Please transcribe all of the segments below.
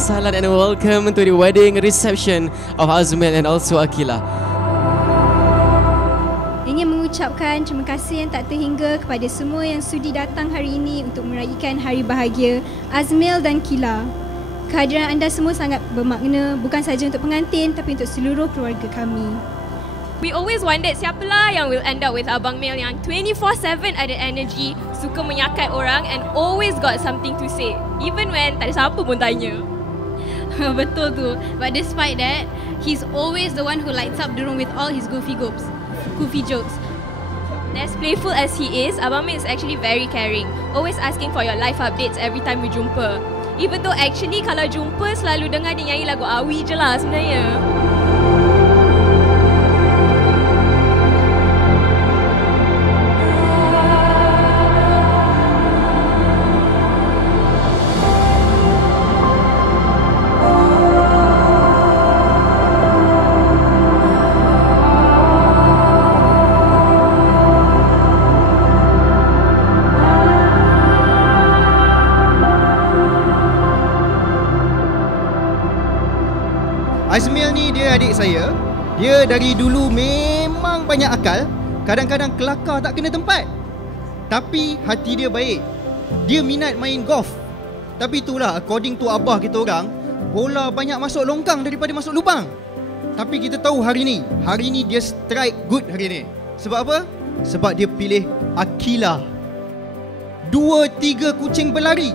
wassalam and welcome to the wedding reception of Azmil and also Akila. Ingin mengucapkan terima kasih yang tak terhingga kepada semua yang sudi datang hari ini untuk meraihkan hari bahagia Azmil dan Kila. Kehadiran anda semua sangat bermakna bukan sahaja untuk pengantin tapi untuk seluruh keluarga kami. We always wondered siapalah yang will end up with Abang Mil yang 24/7 ada energy, suka menyakat orang and always got something to say. Even when tak ada siapa pun tanya. Betul tu. But despite that, he's always the one who lights up the room with all his goofy jokes. As playful as he is, Abang Mil is actually very caring. Always asking for your life updates every time we jumpa. Even though actually kalau jumpa selalu dengar dia nyanyi lagu Awi je lah sebenarnya. Azmil ni dia adik saya. Dia dari dulu memang banyak akal. Kadang-kadang kelakar tak kena tempat. Tapi hati dia baik. Dia minat main golf. Tapi itulah according to abah kita orang, bola banyak masuk longkang daripada masuk lubang. Tapi kita tahu hari ni dia strike good hari ni. Sebab apa? Sebab dia pilih Akila. 2-3 kucing berlari.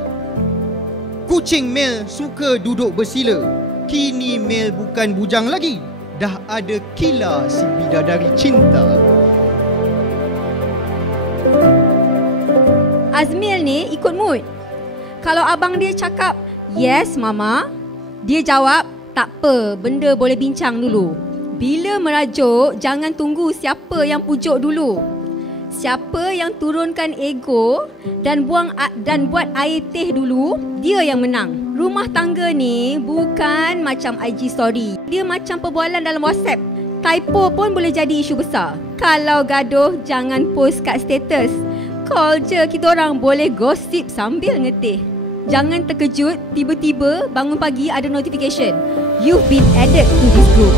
Kucing Mel suka duduk bersila. Kini Mel bukan bujang lagi. Dah ada Kila si bidadari cinta. Azmil ni ikut mood. Kalau abang dia cakap, yes mama, dia jawab, tak apa, benda boleh bincang dulu. Bila merajuk, jangan tunggu siapa yang pujuk dulu. Siapa yang turunkan ego dan buat air teh dulu, dia yang menang. Rumah tangga ni bukan macam IG story. Dia macam perbualan dalam WhatsApp. Typo pun boleh jadi isu besar. Kalau gaduh, jangan post kat status. Call je, kita orang boleh gosip sambil ngeteh. Jangan terkejut, tiba-tiba bangun pagi ada notification. You've been added to this group.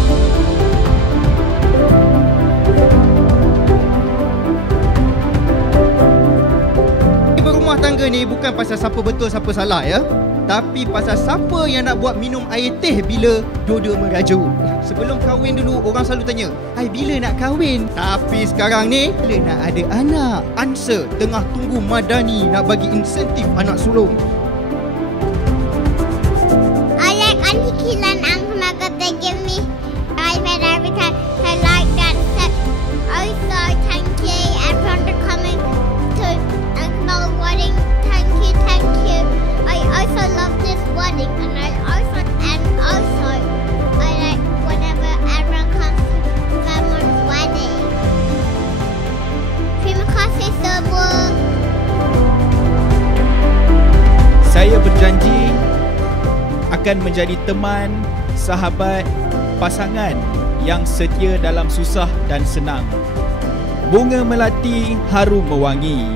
Berumah tangga ni bukan pasal siapa betul siapa salah ya. Tapi pasal siapa yang nak buat minum air teh bila dua-dua merajuk. Sebelum kahwin dulu orang selalu tanya, "Hai, bila nak kahwin?" Tapi sekarang ni, bila nak ada anak? Answer, tengah tunggu Madani nak bagi insentif anak sulung. I like Auntie Kila and Uncle Margaret. They give me iPad every time. I like that. Also, thank you everyone for coming to Uncle Margaret's wedding. Thank you. I also love this wedding, and also I like whenever everyone comes to someone's wedding. Terima kasih semua. Saya berjanji akan menjadi teman, sahabat, pasangan yang setia dalam susah dan senang. Bunga melati harum mewangi,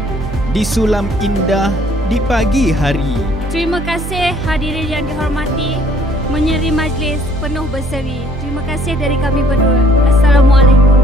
disulam indah di pagi hari. Terima kasih hadirin yang dihormati, menyeri majlis penuh berseri. Terima kasih dari kami berdua. Assalamualaikum.